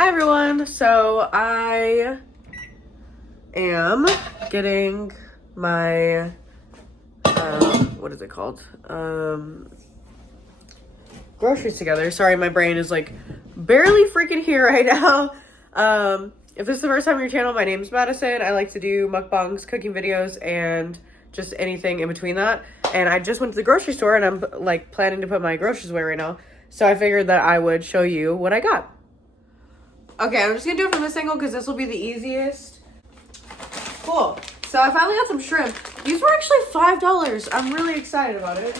Hi everyone, so I am getting my, what is it called? Groceries together. Sorry, my brain is like barely freaking here right now. If this is the first time on your channel, my name is Madison. I like to do mukbangs, cooking videos, and just anything in between that. And I just went to the grocery store and I'm like planning to put my groceries away right now. So I figured that I would show you what I got. Okay, I'm just gonna do it from this angle because this will be the easiest. Cool. So I finally got some shrimp. These were actually $5. I'm really excited about it.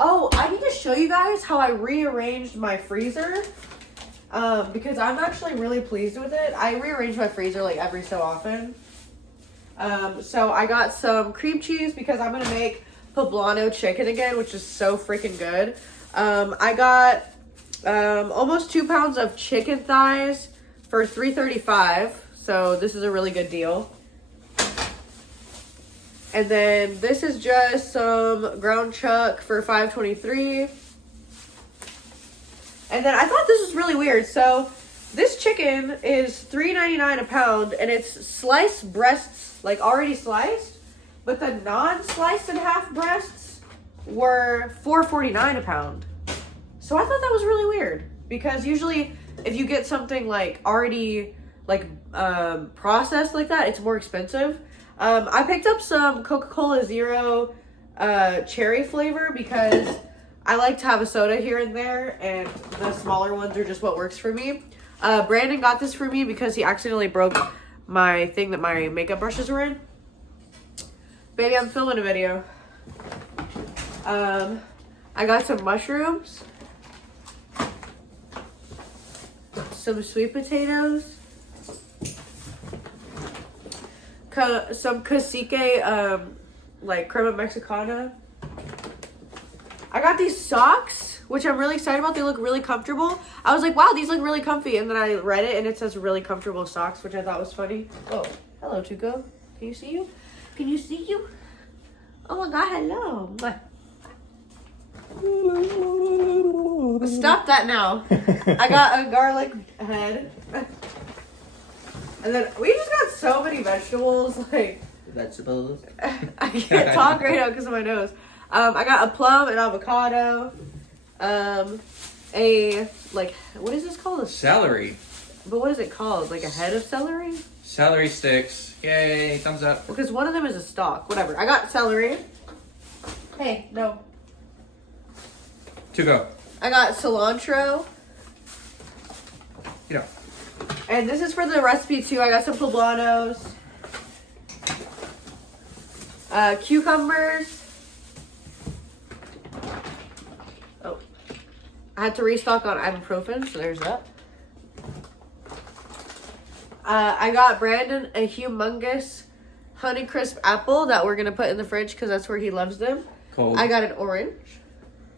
Oh, I need to show you guys how I rearranged my freezer. Because I'm actually really pleased with it. I rearrange my freezer like every so often. So I got some cream cheese because I'm gonna make poblano chicken again, which is so freaking good. I got almost 2 pounds of chicken thighs for $3.35. So this is a really good deal. And then this is just some ground chuck for $5.23. And then I thought this was really weird. So this chicken is $3.99 a pound and it's sliced breasts, like already sliced, but the non-sliced in half breasts were $4.49 a pound. So I thought that was really weird because usually if you get something like already like processed like that, it's more expensive. I picked up some Coca-Cola Zero cherry flavor because I like to have a soda here and there, and the smaller ones are just what works for me. Brandon got this for me because he accidentally broke my thing that my makeup brushes were in. Baby, I'm filming a video. I got some mushrooms, some sweet potatoes, some cacique, like crema mexicana. I got these socks, which I'm really excited about. They look really comfortable. I was like, wow, these look really comfy. And then I read it and it says really comfortable socks, which I thought was funny. Oh, hello, Tuco. Can you see you? Can you see you? Oh my God, hello. Stop that now. I got a garlic head. And then we just got so many vegetables. Like, vegetables. I can't talk right now because of my nose. I got a plum and avocado. A, like, what is this called? Celery. But what is it called? Like a head of celery? Celery sticks. Yay, thumbs up. Because one of them is a stalk. Whatever. I got celery. Hey, no. To go. I got cilantro. You know. And this is for the recipe too. I got some poblanos. Cucumbers. Oh. I had to restock on ibuprofen, so there's that. I got Brandon a humongous Honeycrisp apple that we're going to put in the fridge because that's where he loves them. Cold. I got an orange.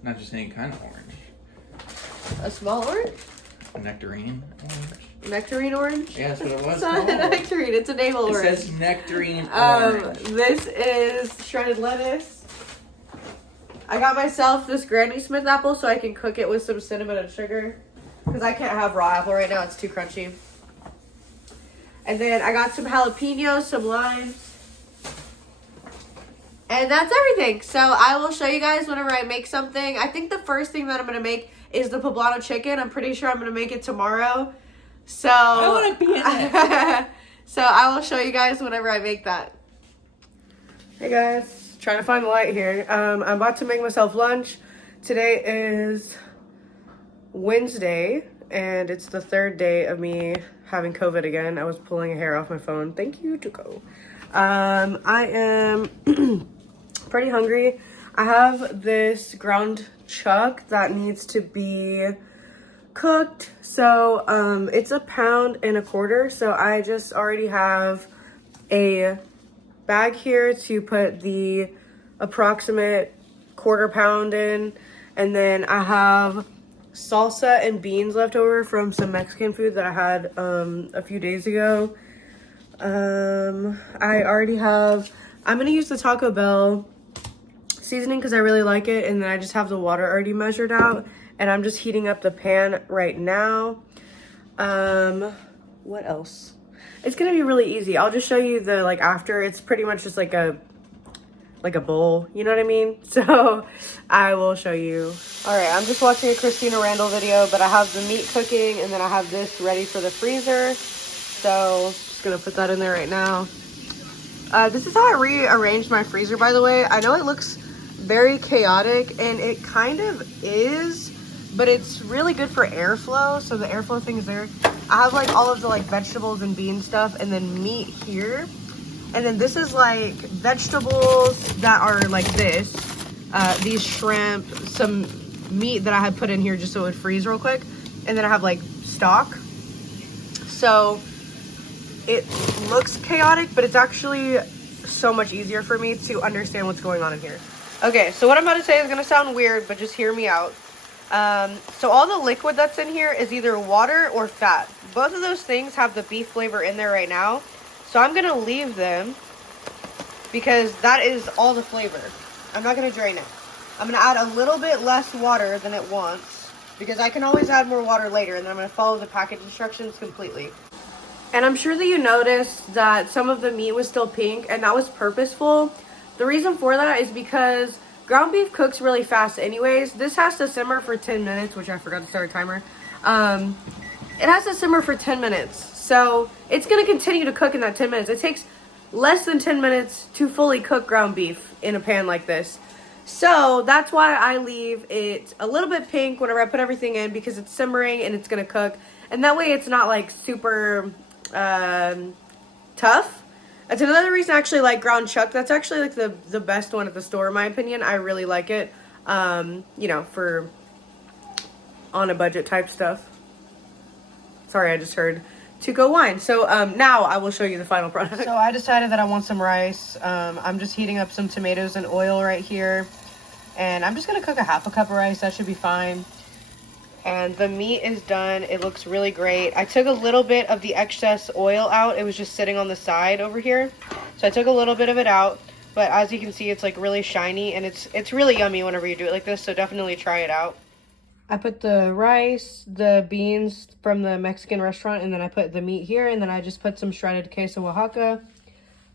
Not just any kind of orange. A small orange? A nectarine orange. Nectarine orange? Yeah, that's what it was. It's not a nectarine, it's a navel It orange. says nectarine orange. This is shredded lettuce. I got myself this Granny Smith apple so I can cook it with some cinnamon and sugar. Because I can't have raw apple right now, it's too crunchy. And then I got some jalapenos, some limes. And that's everything. So I will show you guys whenever I make something. I think the first thing that I'm going to make is the poblano chicken. I'm pretty sure I'm going to make it tomorrow. So I want to be in it. So I will show you guys whenever I make that. Hey guys, trying to find the light here. I'm about to make myself lunch. Today is Wednesday, and it's the 3rd day of me having COVID again. I was pulling a hair off my phone. Thank you, Tuco. I am pretty hungry. I have this ground chuck that needs to be cooked. So it's 1.25 pounds. So I just already have a bag here to put the approximate 1/4 pound in. And then I have salsa and beans left over from some Mexican food that I had a few days ago. I already have, I'm going to use the Taco Bell seasoning because I really like it. And then I just have the water already measured out. and I'm just heating up the pan right now. What else? It's gonna be really easy. I'll just show you the like after. It's pretty much just like a bowl, you know what I mean? So I will show you. All right, I'm just watching a Christina Randall video, but I have the meat cooking and then I have this ready for the freezer. So just gonna put that in there right now. This is how I rearranged my freezer, by the way. I know it looks very chaotic and it kind of is, but it's really good for airflow. So the airflow thing is there. I have like all of the like vegetables and bean stuff and then meat here. And then this is like vegetables that are like this. These shrimp, some meat that I had put in here just so it would freeze real quick. And then I have like stock. So it looks chaotic, but it's actually so much easier for me to understand what's going on in here. Okay, so what I'm about to say is gonna sound weird, but just hear me out. So all the liquid that's in here is either water or fat. Both of those things have the beef flavor in there right now. So I'm gonna leave them because that is all the flavor. I'm not gonna drain it. I'm gonna add a little bit less water than it wants because I can always add more water later, and then I'm gonna follow the package instructions completely. And I'm sure that you noticed that some of the meat was still pink, and that was purposeful. The reason for that is because ground beef cooks really fast anyways. This has to simmer for 10 minutes, which I forgot to start a timer. It has to simmer for 10 minutes. So it's going to continue to cook in that 10 minutes. It takes less than 10 minutes to fully cook ground beef in a pan like this. So that's why I leave it a little bit pink whenever I put everything in, because it's simmering and it's going to cook. And that way it's not like super tough. That's another reason I actually like ground chuck. That's actually like the best one at the store in my opinion. I really like it, you know, for on a budget type stuff. Sorry, I just heard Tuco wine. So now I will show you the final product. So I decided that I want some rice. I'm just heating up some tomatoes and oil right here. And I'm just going to cook a half a cup of rice. That should be fine. And the meat is done. It looks really great. I took a little bit of the excess oil out. It was just sitting on the side over here. So I took a little bit of it out. But as you can see, it's like really shiny. And it's really yummy whenever you do it like this. So definitely try it out. I put the rice, the beans from the Mexican restaurant, and then I put the meat here, and then I just put some shredded queso Oaxaca.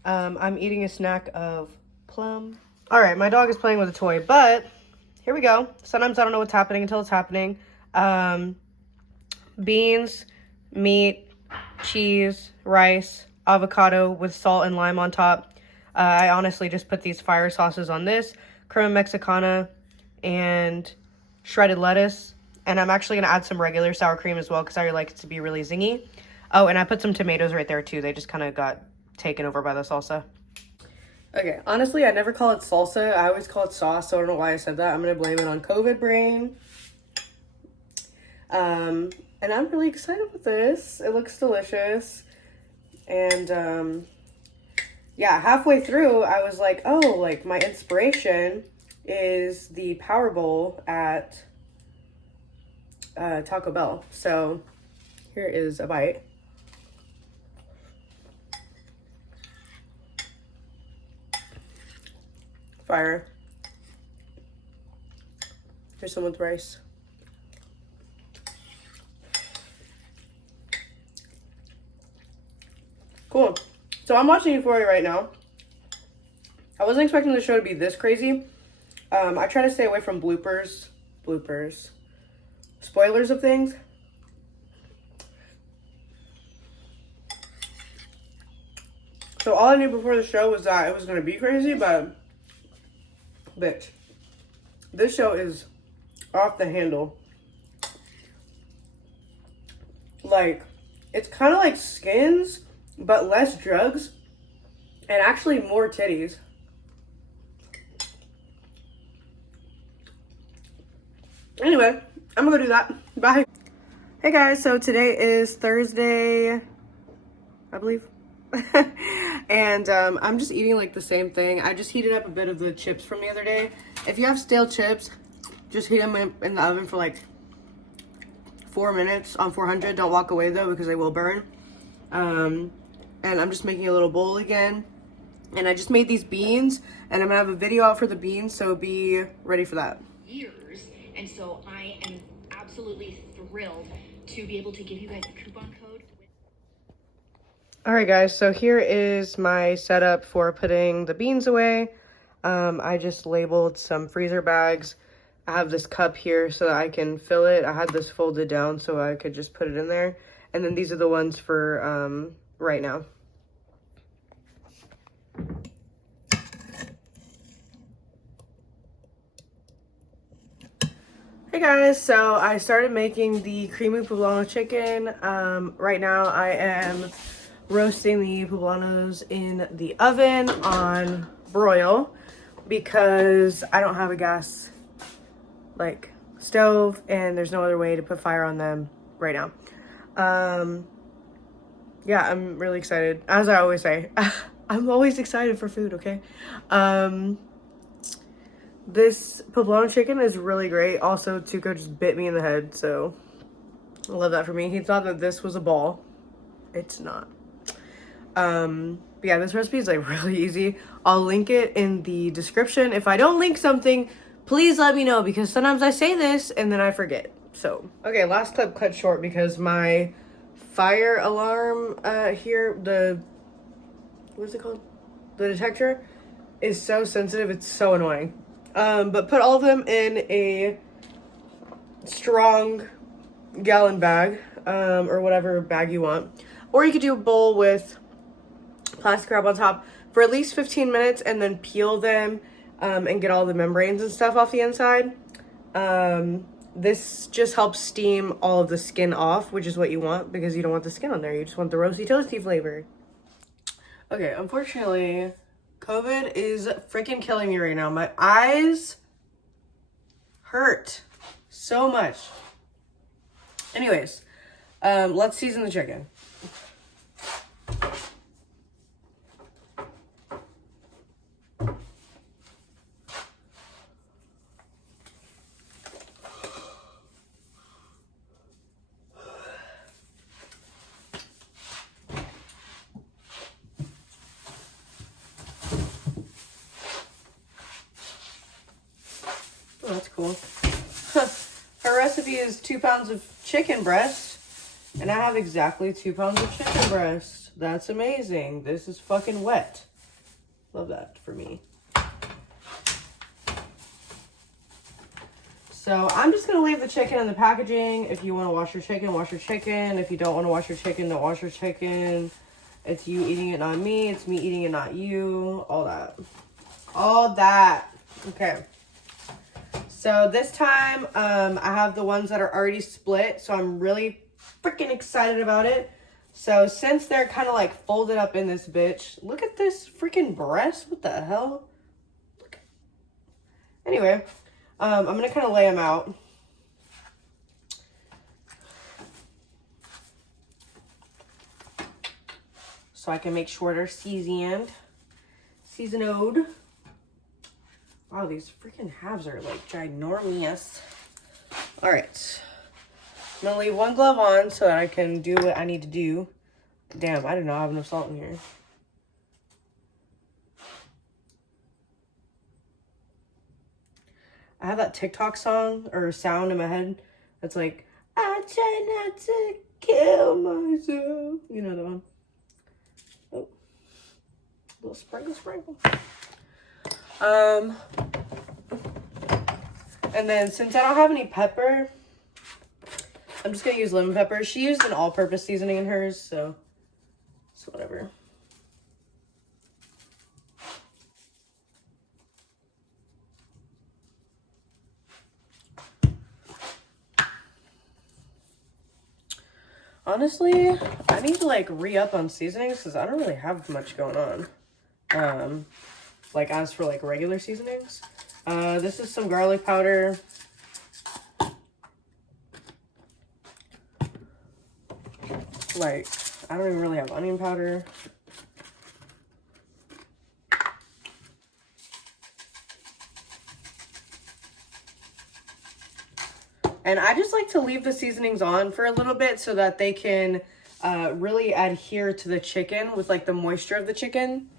I'm eating a snack of plum. All right, my dog is playing with a toy, but here we go. Sometimes I don't know what's happening until it's happening. Beans, meat, cheese, rice, avocado with salt and lime on top. I honestly just put these fire sauces on this, crema mexicana, and shredded lettuce, and I'm actually going to add some regular sour cream as well because I like it to be really zingy. Oh, and I put some tomatoes right there too. They just kind of got taken over by the salsa. Okay, honestly, I never call it salsa. I always call it sauce, so I don't know why I said that. I'm going to blame it on COVID brain. And I'm really excited with this. It looks delicious. And yeah, halfway through, I was like, oh, like my inspiration is the Power Bowl at Taco Bell. So here is a bite. Fire. Here's some with rice. Cool. So I'm watching Euphoria right now. I wasn't expecting the show to be this crazy. I try to stay away from bloopers, spoilers of things. So all I knew before the show was that it was going to be crazy, but bitch, this show is off the handle. Like, it's kind of like Skins, but less drugs and actually more titties. Anyway, I'm gonna go do that. Bye. Hey guys, so today is Thursday, I believe. And I'm just eating like the same thing. I just heated up a bit of the chips from the other day. If you have stale chips, just heat them in the oven for like 4 minutes on 400. Don't walk away though because they will burn. And I'm just making a little bowl again. And I just made these beans, and I'm gonna have a video out for the beans, so be ready for that. Years, and so I am absolutely thrilled to be able to give you guys a coupon code. All right, guys, so here is my setup for putting the beans away. I just labeled some freezer bags. I have this cup here so that I can fill it. I had this folded down so I could just put it in there. And then these are the ones for right now. Hey guys, so I started making the creamy poblano chicken. Right now I am roasting the poblanos in the oven on broil because I don't have a gas stove and there's no other way to put fire on them right now. Yeah, I'm really excited. As I always say, I'm always excited for food, okay? This poblano chicken is really great. Also, Tuco just bit me in the head, so I love that for me. He thought that this was a ball. It's not. But yeah, this recipe is like really easy. I'll link it in the description. If I don't link something, please let me know because sometimes I say this and then I forget. So, okay, last clip cut short because my fire alarm here, what's it called? The detector is so sensitive, it's so annoying. But put all of them in a strong gallon bag, or whatever bag you want. Or you could do a bowl with plastic wrap on top for at least 15 minutes and then peel them and get all the membranes and stuff off the inside. This just helps steam all of the skin off, which is what you want because you don't want the skin on there. You just want the roasty toasty flavor. Okay, unfortunately, COVID is freaking killing me right now. My eyes hurt so much. Anyways, let's season the chicken. Oh, that's cool. Her recipe is 2 pounds of chicken breast, and I have exactly 2 pounds of chicken breast. That's amazing. This is fucking wet. Love that for me. So I'm just gonna leave the chicken in the packaging. If you want to wash your chicken, wash your chicken. If you don't want to wash your chicken, don't wash your chicken. It's you eating it, not me. It's me eating it, not you. All that. All that. Okay. So this time, I have the ones that are already split, so I'm really freaking excited about it. So since they're kind of like folded up in this bitch, look at this freaking breast. What the hell? Look. Anyway, I'm gonna kind of lay them out. So I can make sure they're seasoned. Seasoned. Wow, these freaking halves are like ginormous. All right. I'm gonna leave one glove on so that I can do what I need to do. Damn, I did not have enough salt in here. I have that TikTok song or sound in my head that's like, I try not to kill myself. You know that one. Oh, a little sprinkle. And then since I don't have any pepper, I'm just gonna use lemon pepper. She used an all-purpose seasoning in hers, so whatever. Honestly, I need to like re-up on seasonings because I don't really have much going on. Like as for like regular seasonings. This is some garlic powder. Like, I don't even really have onion powder. And I just like to leave the seasonings on for a little bit so that they can really adhere to the chicken with like the moisture of the chicken.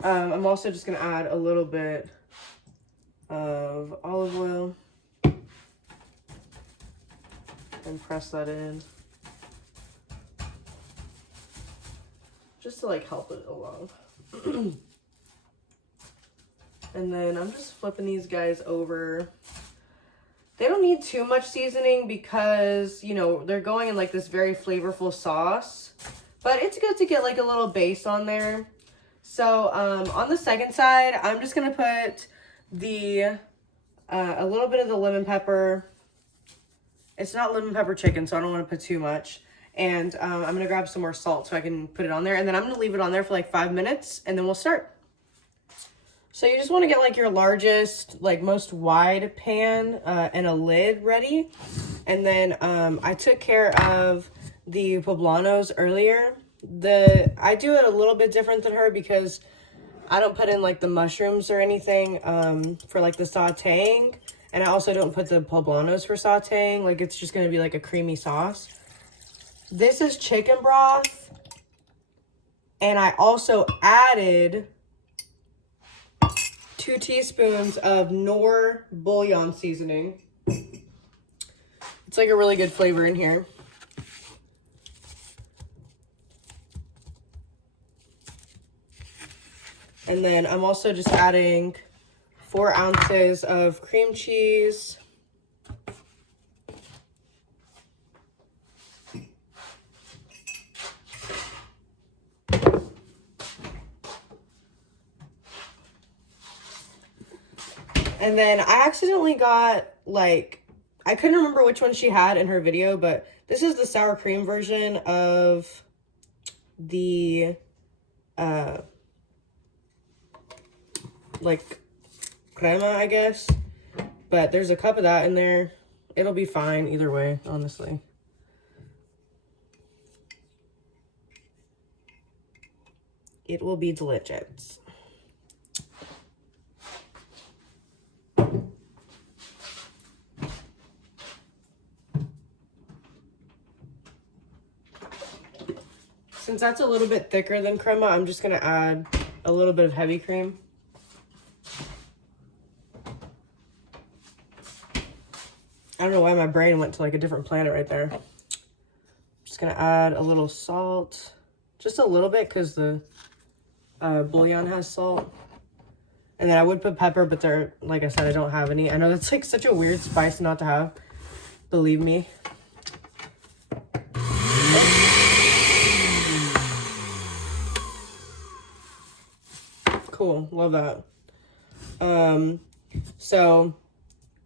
I'm also just gonna add a little bit of olive oil. and press that in. Just to like help it along. And then I'm just flipping these guys over. They don't need too much seasoning because, you know, they're going in like this very flavorful sauce. But it's good to get like a little base on there. So on the second side, I'm just going to put the a little bit of the lemon pepper. It's not lemon pepper chicken, so I don't want to put too much. And I'm going to grab some more salt so I can put it on there. And then I'm going to leave it on there for like 5 minutes and then we'll start. So you just want to get like your largest, like most wide pan and a lid ready. And then I took care of the poblanos earlier. I do it a little bit different than her because I don't put in like the mushrooms or anything for like the sauteing. And I also don't put the poblanos for sauteing. Like it's just going to be like a creamy sauce. This is chicken broth. And I also added 2 teaspoons of Knorr bouillon seasoning. It's like a really good flavor in here. And then I'm also just adding 4 ounces of cream cheese. And then I accidentally got, like, I couldn't remember which one she had in her video, but this is the sour cream version of the, like, crema, I guess. But there's a cup of that in there. It'll be fine either way, honestly. It will be delicious. Since that's a little bit thicker than crema, I'm just going to add a little bit of heavy cream. I don't know why my brain went to like a different planet right there. I'm just going to add a little salt. Just a little bit because the bouillon has salt. And then I would put pepper, but there, like I said, I don't have any. I know that's like such a weird spice not to have. Believe me. Cool, love that. So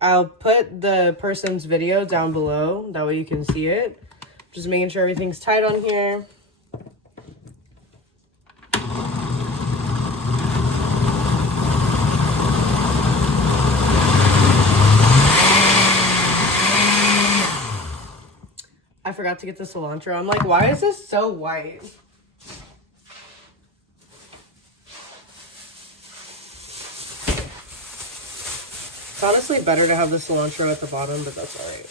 I'll put the person's video down below, that way you can see it. Just making sure everything's tight on here. I forgot to get the cilantro. I'm like, why is this so white? It's honestly better to have the cilantro at the bottom, but that's alright.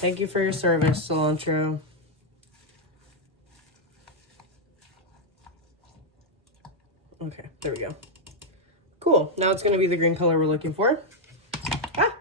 Thank you for your service, cilantro. Okay, there we go. Cool. Now it's going to be the green color we're looking for. Ah!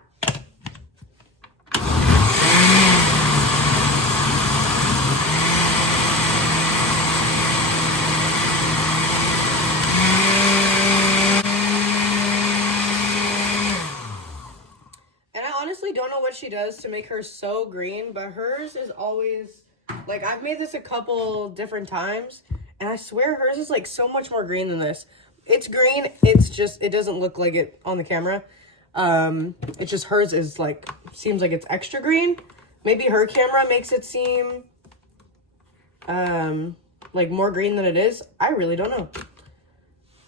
And I honestly don't know what she does to make her so green, but hers is always, like, I've made this a couple different times, and I swear hers is, like, so much more green than this. It's green, it's just, it doesn't look like it on the camera. It's just hers is, like, seems like it's extra green. Maybe her camera makes it seem, like, more green than it is. I really don't know.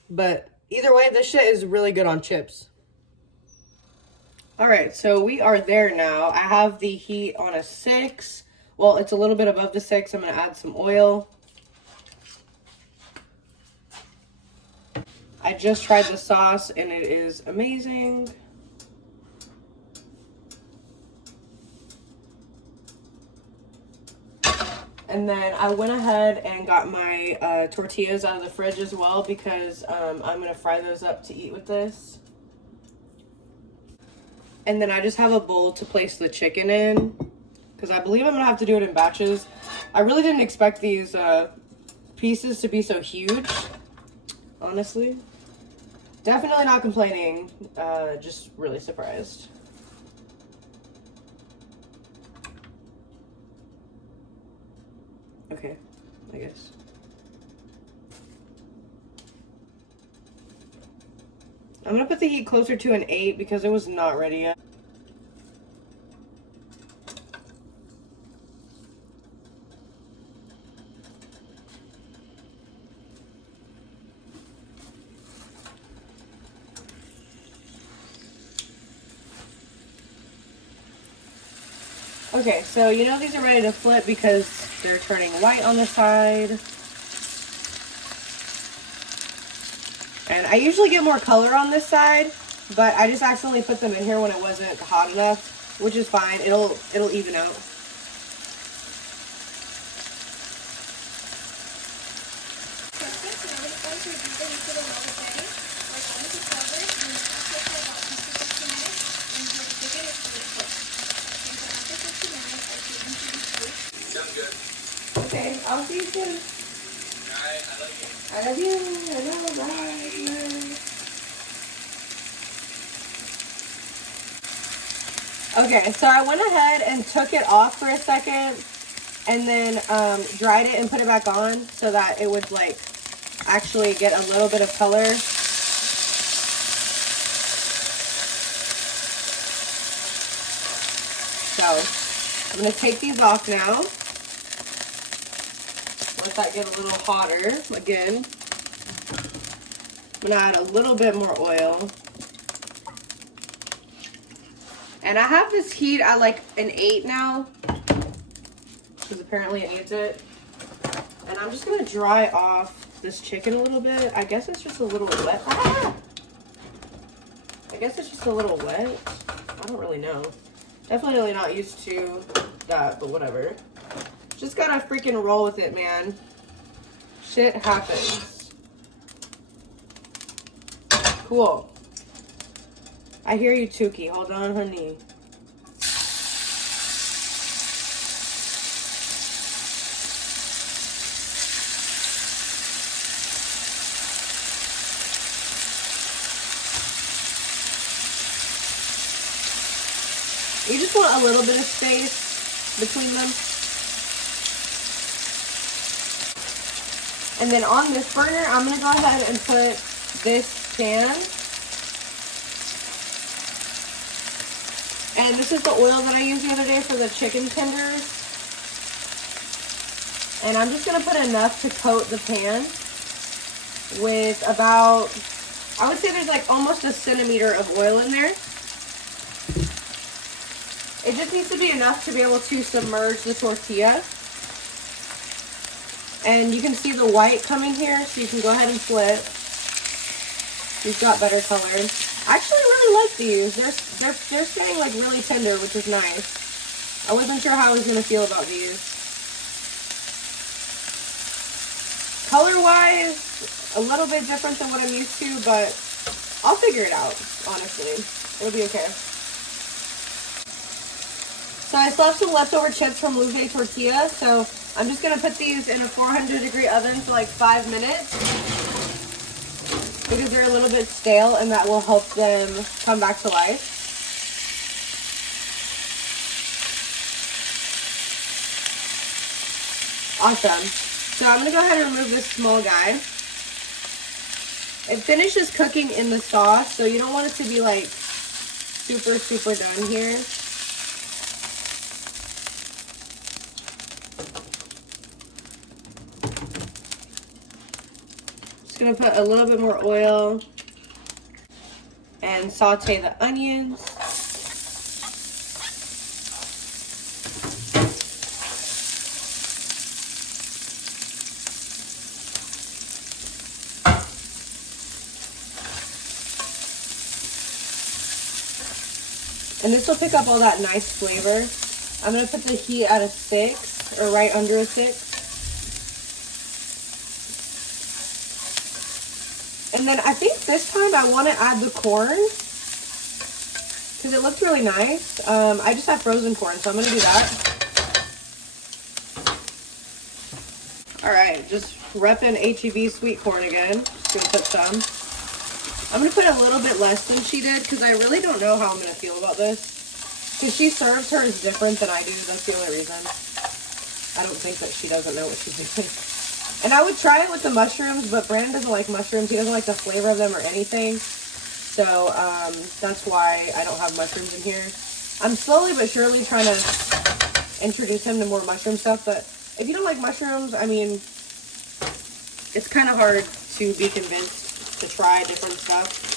But either way, this shit is really good on chips. Alright, so we are there now. I have the heat on a 6. Well, it's a little bit above the 6. I'm going to add some oil. I just tried the sauce and it is amazing. And then I went ahead and got my tortillas out of the fridge as well because I'm going to fry those up to eat with this. And then I just have a bowl to place the chicken in, because I believe I'm gonna have to do it in batches. I really didn't expect these pieces to be so huge, honestly. Definitely not complaining, just really surprised. Okay, I guess. I'm gonna put the heat closer to an 8 because it was not ready yet. Okay, so you know these are ready to flip because they're turning white on the side. And I usually get more color on this side, but I just accidentally put them in here when it wasn't hot enough, which is fine. It'll even out. Okay, I'll see you soon. Alright, I love you. I love you. I know, bye. Okay, so I went ahead and took it off for a second and then dried it and put it back on so that it would like actually get a little bit of color. So I'm going to take these off now. Let that get a little hotter again. I'm going to add a little bit more oil. And I have this heat at like an 8 now, because apparently it needs it. And I'm just going to dry off this chicken a little bit. I guess it's just a little wet. Ah! I guess it's just a little wet. I don't really know. Definitely not used to that, but whatever. Just gotta freaking roll with it, man. Shit happens. Cool. I hear you, Tuki. Hold on, honey. You just want a little bit of space between them. And then on this burner, I'm going to go ahead and put this pan. And this is the oil that I used the other day for the chicken tenders. And I'm just going to put enough to coat the pan with about, I would say there's like almost a centimeter of oil in there. It just needs to be enough to be able to submerge the tortilla. And you can see the white coming here, so you can go ahead and flip. These got better color. I actually really like these. They're staying like really tender, which is nice. I wasn't sure how I was gonna feel about these. Color-wise, a little bit different than what I'm used to, but I'll figure it out, honestly. It'll be okay. So I still have some leftover chips from Louvet Tortilla, so I'm just going to put these in a 400-degree oven for like 5 minutes because they're a little bit stale and that will help them come back to life. Awesome. So I'm going to go ahead and remove this small guy. It finishes cooking in the sauce, so you don't want it to be like super done here. Gonna put a little bit more oil and saute the onions. And this will pick up all that nice flavor. I'm gonna put the heat at a 6 or right under a 6. And then I think this time I want to add the corn. because it looked really nice. I just have frozen corn, so I'm gonna do that. All right, just repping HEB sweet corn again. Just gonna put some. I'm gonna put a little bit less than she did because I really don't know how I'm gonna feel about this. Because she serves hers different than I do. That's the only reason. I don't think that she doesn't know what she's doing. And I would try it with the mushrooms, but Brandon doesn't like mushrooms. He doesn't like the flavor of them or anything. So that's why I don't have mushrooms in here. I'm slowly but surely trying to introduce him to more mushroom stuff. But if you don't like mushrooms, I mean, it's kind of hard to be convinced to try different stuff.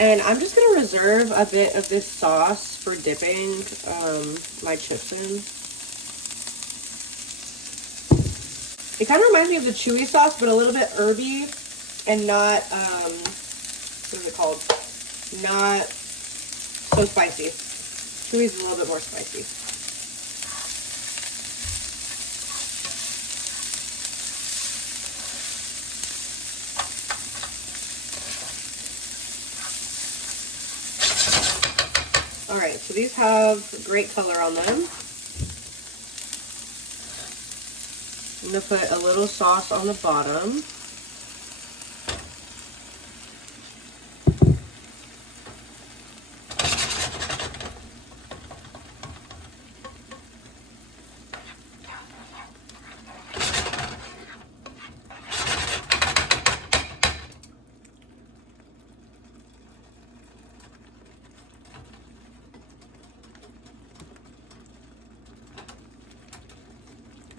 And I'm just going to reserve a bit of this sauce for dipping my chips in. It kind of reminds me of the chewy sauce, but a little bit herby and not, what is it called? Not so spicy. Chewy's a little bit more spicy. Alright, so these have great color on them. I'm going to put a little sauce on the bottom.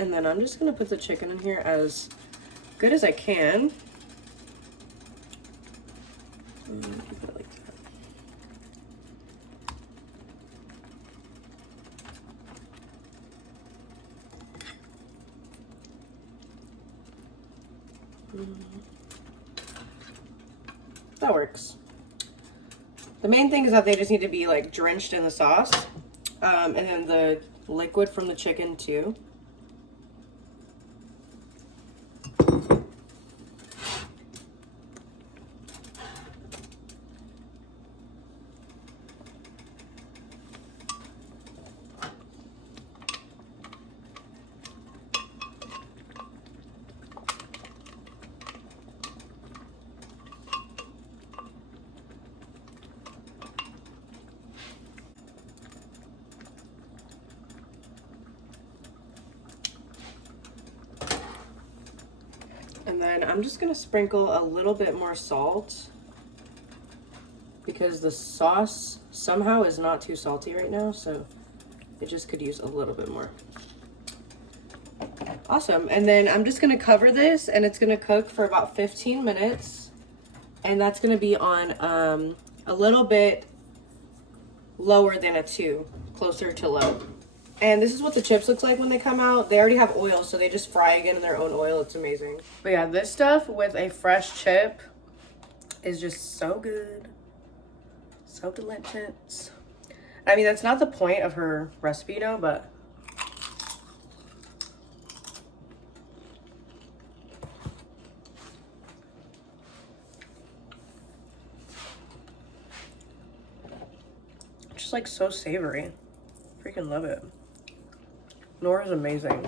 And then I'm just going to put the chicken in here as good as I can. Keep it like that. That works. The main thing is that they just need to be like drenched in the sauce. And then the liquid from the chicken too. And then I'm just going to sprinkle a little bit more salt because the sauce somehow is not too salty right now, so it just could use a little bit more. Awesome. And then I'm just going to cover this and it's going to cook for about 15 minutes. And that's going to be on a little bit lower than a 2, closer to low. And this is what the chips look like when they come out. They already have oil, so they just fry again in their own oil. It's amazing. But yeah, this stuff with a fresh chip is just so good. So delicious. I mean, that's not the point of her recipe, you know, but... just like so savory. Freaking love it. Nora's amazing.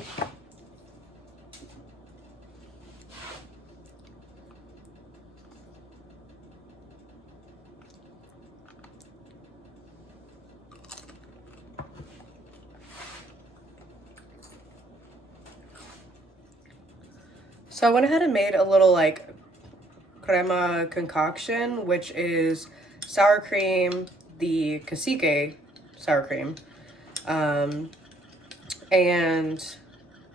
So I went ahead and made a little like crema concoction, which is sour cream, the cacique sour cream, and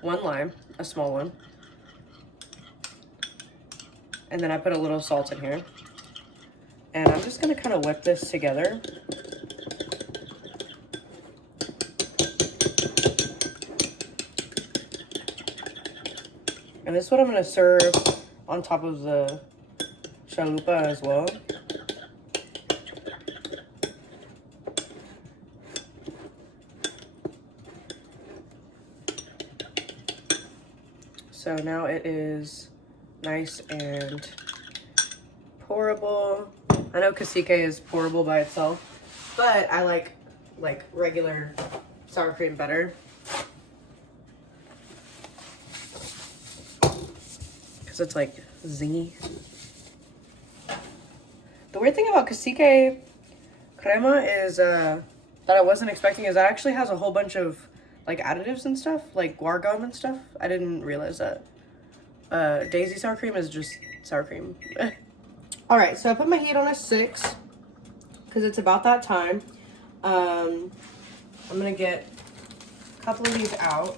1 lime, a small one. And then I put a little salt in here. And I'm just gonna kind of whip this together. And this is what I'm gonna serve on top of the chalupa as well. So now it is nice and pourable. I know cacique is pourable by itself, but I like regular sour cream better. Because it's like zingy. The weird thing about cacique crema is that I wasn't expecting is that it actually has a whole bunch of like additives and stuff, like guar gum and stuff. I didn't realize that. Daisy sour cream is just sour cream. All right, so I put my heat on a 6 because it's about that time. I'm gonna get a couple of these out.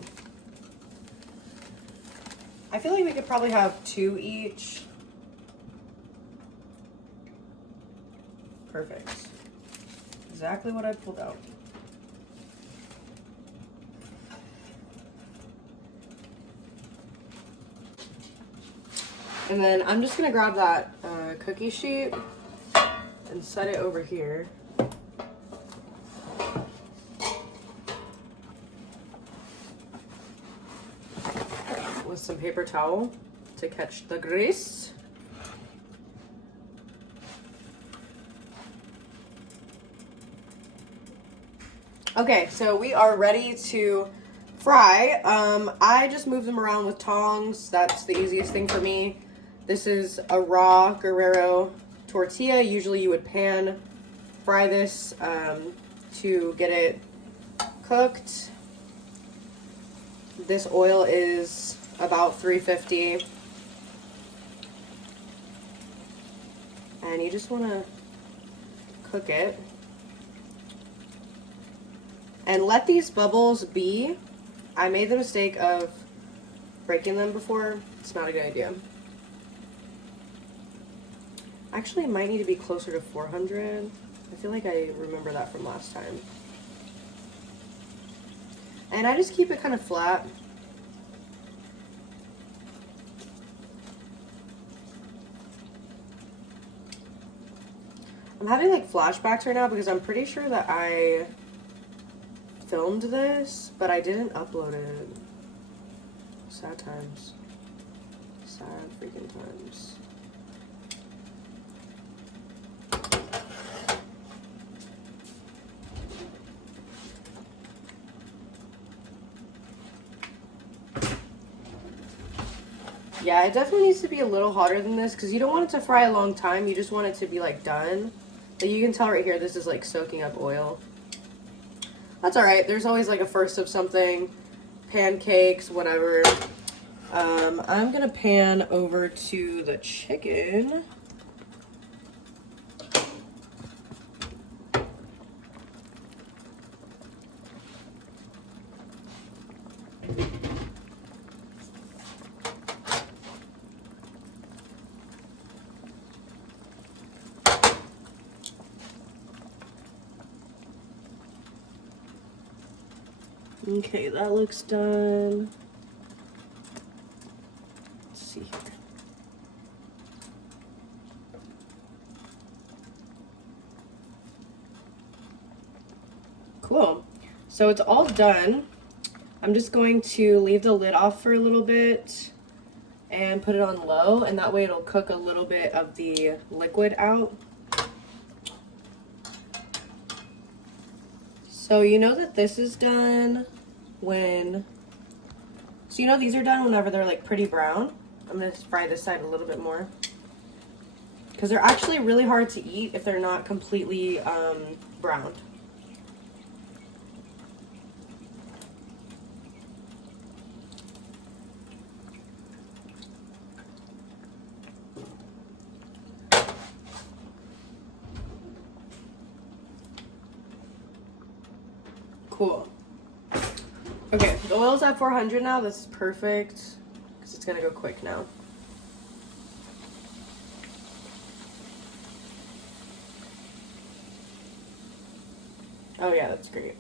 I feel like we could probably have 2 each. Perfect. Exactly what I pulled out. And then I'm just gonna grab that cookie sheet and set it over here. With some paper towel to catch the grease. Okay, so we are ready to fry. I just move them around with tongs. That's the easiest thing for me. This is a raw Guerrero tortilla. Usually you would pan fry this to get it cooked. This oil is about 350. And you just want to cook it. And let these bubbles be. I made the mistake of breaking them before. It's not a good idea. Actually, it might need to be closer to 400. I feel like I remember that from last time. And I just keep it kind of flat. I'm having like flashbacks right now because I'm pretty sure that I filmed this, but I didn't upload it. Sad times. Sad freaking times. Yeah, it definitely needs to be a little hotter than this because you don't want it to fry a long time. You just want it to be like done. But you can tell right here, this is like soaking up oil. That's all right. There's always like a first of something, pancakes, whatever. I'm gonna pan over to the chicken. Okay, that looks done. Let's see here. Cool. So it's all done. I'm just going to leave the lid off for a little bit and put it on low, and that way it'll cook a little bit of the liquid out. So you know that this is done when, so you know these are done whenever they're like pretty brown. I'm gonna fry this side a little bit more because they're actually really hard to eat if they're not completely browned. Cool. Okay, the oil's at 400 now. This is perfect because it's gonna go quick now. Oh yeah, that's great.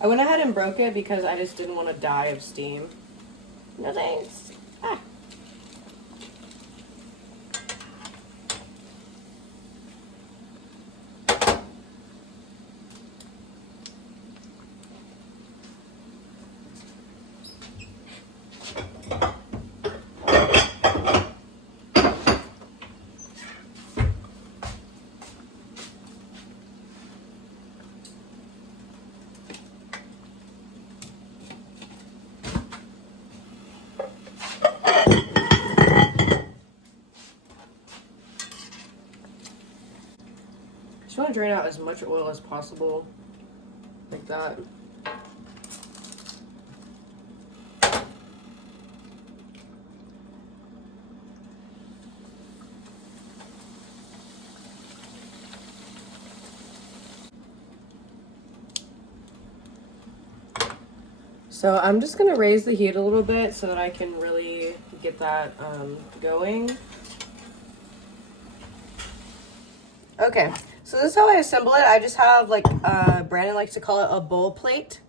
I went ahead and broke it because I just didn't want to die of steam. No thanks. Ah. Just want to drain out as much oil as possible, like that. So I'm just gonna raise the heat a little bit so that I can really get that going. Okay, so this is how I assemble it. I just have, like, Brandon likes to call it a bowl plate.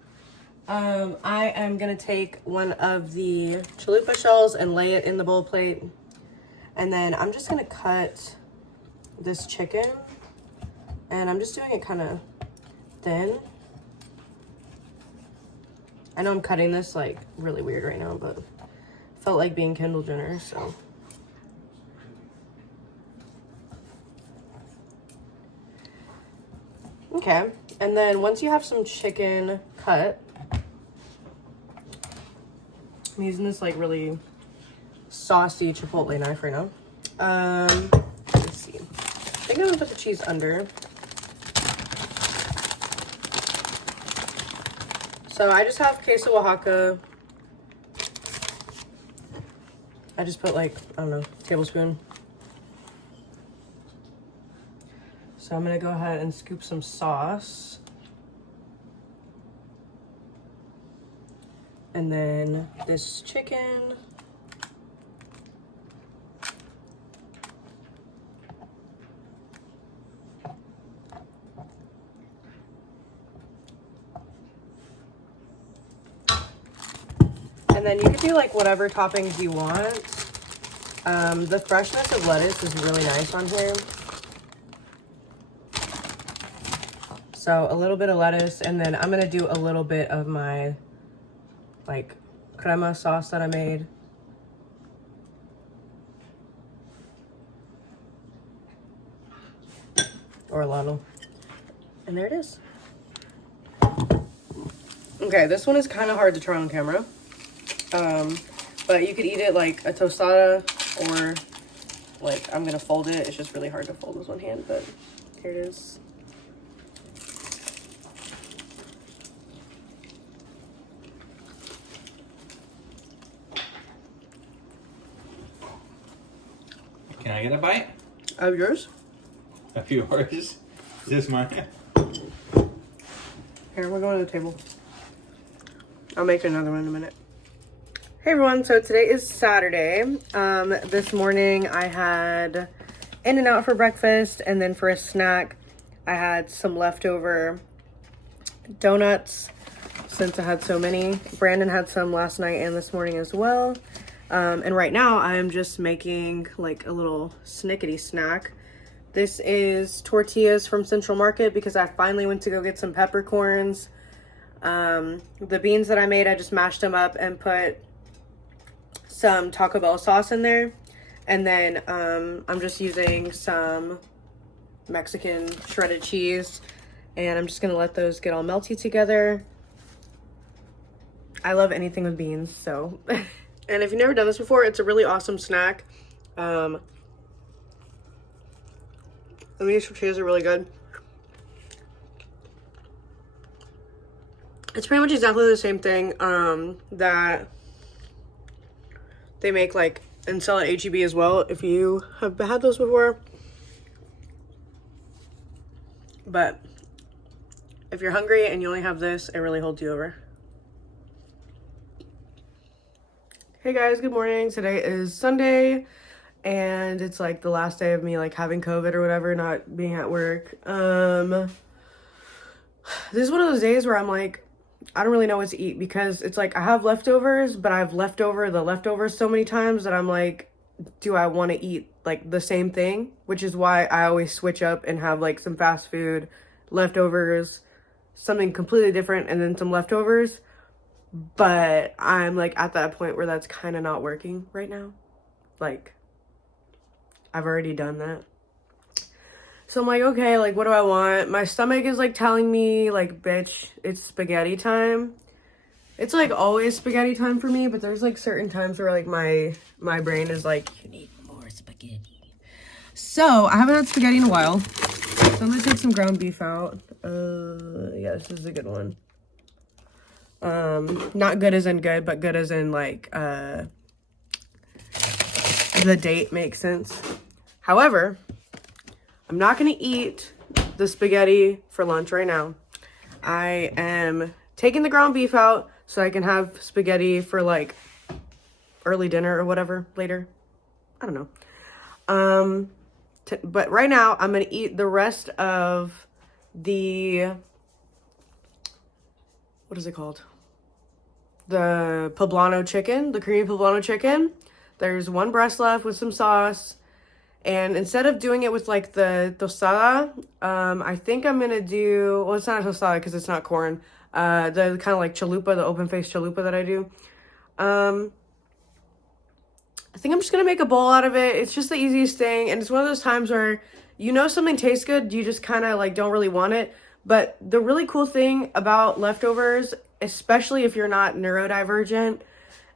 I am gonna take one of the chalupa shells and lay it in the bowl plate. And then I'm just gonna cut this chicken. And I'm just doing it kind of thin. I know I'm cutting this, like, really weird right now, but felt like being Kendall Jenner, so. Okay, and then once you have some chicken cut, I'm using this, like, really saucy Chipotle knife right now. Let's see. I think I'm gonna put the cheese under. So I just have queso Oaxaca. I just put, like, I don't know, tablespoon. So I'm gonna go ahead and scoop some sauce. And then this chicken. And then you can do, like, whatever toppings you want. The freshness of lettuce is really nice on here. So a little bit of lettuce, and then I'm gonna do a little bit of my, like, crema sauce that I made. Or a little. And there it is. Okay, this one is kind of hard to try on camera. But you could eat it like a tostada, or, like, I'm gonna fold it. It's just really hard to fold with one hand, but here it is. Can I get a bite? Of yours? Of yours? Is this mine? Here, we're going to the table. I'll make another one in a minute. Hey everyone, so today is Saturday. This morning I had In-N-Out for breakfast, and then for a snack I had some leftover donuts since I had so many. Brandon had some last night and this morning as well. And right now I'm just making, like, a little snickety snack. This is tortillas from Central Market because I finally went to go get some peppercorns. The beans that I made, I just mashed them up and put some Taco Bell sauce in there. And then I'm just using some Mexican shredded cheese. And I'm just going to let those get all melty together. I love anything with beans, so. And if you've never done this before, it's a really awesome snack. And these tortillas are really good. It's pretty much exactly the same thing that they make, like, and sell at H-E-B as well, if you have had those before. But if you're hungry and you only have this, it really holds you over. Hey guys, good morning. Today is Sunday, and it's, like, the last day of me, like, having COVID or whatever, not being at work. This is one of those days where I'm, like, I don't really know what to eat because it's like I have leftovers, but I've left over the leftovers so many times that I'm like, do I want to eat like the same thing? Which is why I always switch up and have like some fast food, leftovers, something completely different, and then some leftovers. But I'm like at that point where that's kind of not working right now. Like, I've already done that. So I'm like, okay, like, what do I want? My stomach is like telling me, like, bitch, it's spaghetti time. It's like always spaghetti time for me, but there's like certain times where like my brain is like, you need more spaghetti. So I haven't had spaghetti in a while. So I'm gonna take some ground beef out. Yeah, this is a good one. Not good as in good, but good as in like the date makes sense. However, I'm not gonna eat the spaghetti for lunch right now. I am taking the ground beef out so I can have spaghetti for like early dinner or whatever later. I don't know. But right now I'm gonna eat the rest of the, what is it called? The poblano chicken, the creamy poblano chicken. There's one breast left with some sauce. And instead of doing it with like the tostada, I think I'm gonna do, well, it's not a tostada because it's not corn. The kind of like chalupa, the open face chalupa that I do. I think I'm just gonna make a bowl out of it. It's just the easiest thing, and it's one of those times where you know something tastes good, you just kind of like don't really want it. But the really cool thing about leftovers, especially if you're not neurodivergent,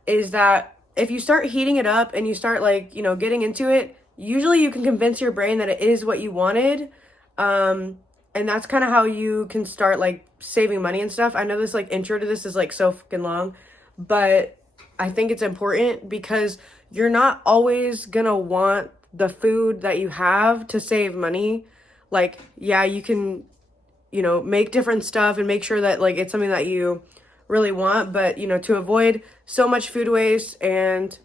is that if you start heating it up and you start like, you know, getting into it, usually you can convince your brain that it is what you wanted. And that's kind of how you can start like saving money and stuff. I know this like intro to this is like so fucking long, but I think it's important because you're not always gonna want the food that you have to save money. Like, yeah, you can, you know, make different stuff and make sure that like it's something that you really want, but you know, to avoid so much food waste and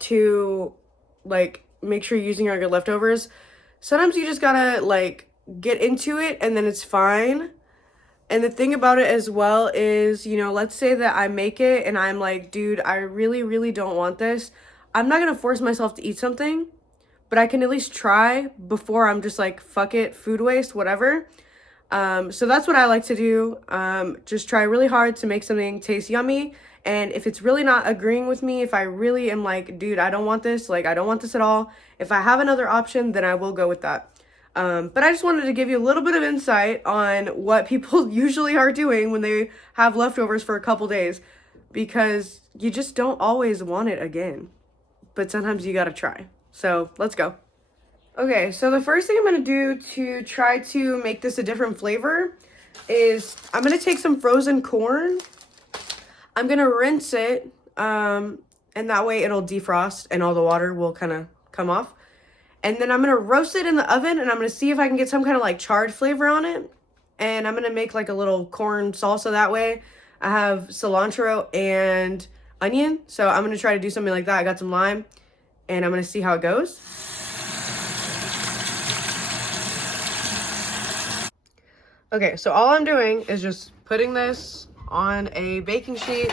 to like make sure you're using all your leftovers, sometimes you just gotta like get into it and then it's fine. And the thing about it as well is, you know, let's say that I make it and I'm like, dude, I really, really don't want this. I'm not gonna force myself to eat something, but I can at least try before I'm just like, fuck it, food waste, whatever. So that's what I like to do. Just try really hard to make something taste yummy. And if it's really not agreeing with me, if I really am like, dude, I don't want this, like, I don't want this at all. If I have another option, then I will go with that. But I just wanted to give you a little bit of insight on what people usually are doing when they have leftovers for a couple days, because you just don't always want it again, but sometimes you gotta try. So let's go. Okay, so the first thing I'm gonna do to try to make this a different flavor is I'm gonna take some frozen corn. I'm gonna rinse it, and that way it'll defrost and all the water will kind of come off. And then I'm gonna roast it in the oven and I'm gonna see if I can get some kind of like charred flavor on it. And I'm gonna make like a little corn salsa that way. I have cilantro and onion, so I'm gonna try to do something like that. I got some lime and I'm gonna see how it goes. Okay, so all I'm doing is just putting this on a baking sheet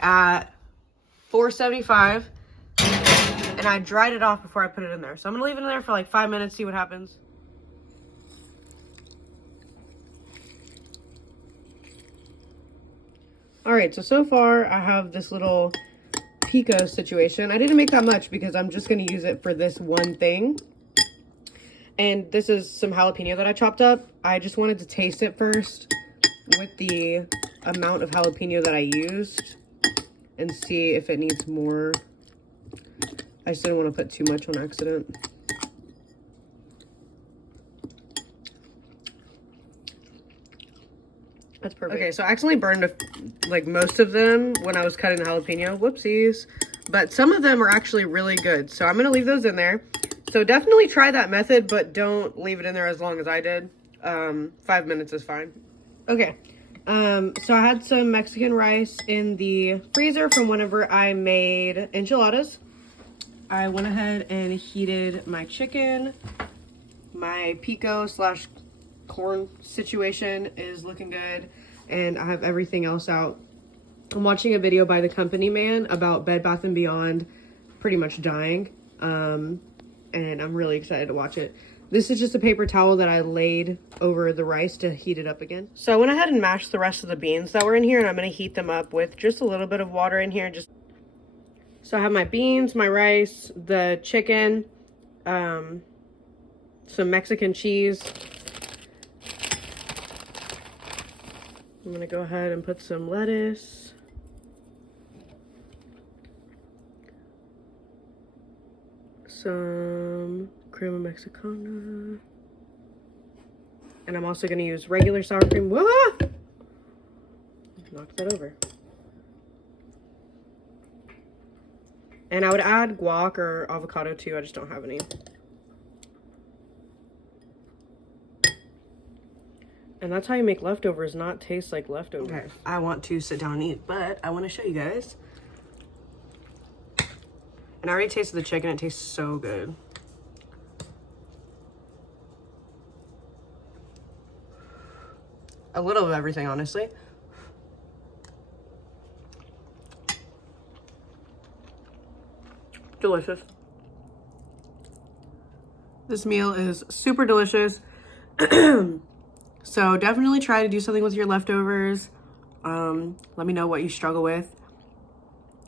at 475. And I dried it off before I put it in there. So I'm gonna leave it in there for like 5 minutes, see what happens. All right, so far I have this little pico situation. I didn't make that much because I'm just gonna use it for this one thing. And this is some jalapeno that I chopped up. I just wanted to taste it first with the amount of jalapeno that I used and see if it needs more. I just didn't want to put too much on accident. That's perfect. Okay, so I accidentally burned like most of them when I was cutting the jalapeno. Whoopsies. But some of them are actually really good. So I'm going to leave those in there. So definitely try that method, but don't leave it in there as long as I did. 5 minutes is fine. Okay. So I had some Mexican rice in the freezer from whenever I made enchiladas. I went ahead and heated my chicken. My pico / corn situation is looking good. and I have everything else out. I'm watching a video by the Company Man about Bed Bath & Beyond pretty much dying, and I'm really excited to watch it. This is just a paper towel that I laid over the rice to heat it up again. So I went ahead and mashed the rest of the beans that were in here, and I'm going to heat them up with just a little bit of water in here. So I have my beans, my rice, the chicken, some Mexican cheese. I'm going to go ahead and put some lettuce. Some crema mexicana. And I'm also going to use regular sour cream. Whoa! Knock that over. And I would add guac or avocado too. I just don't have any. And that's how you make leftovers, not taste like leftovers. Okay, I want to sit down and eat, but I want to show you guys. And I already tasted the chicken. It tastes so good. A little of everything, honestly. Delicious. This meal is super delicious. So definitely try to do something with your leftovers. Let me know what you struggle with.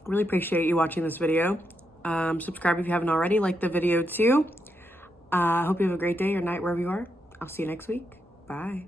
Really appreciate you watching this video. Subscribe if you haven't already. Like the video too. Hope you have a great day or night wherever you are. I'll see you next week. Bye.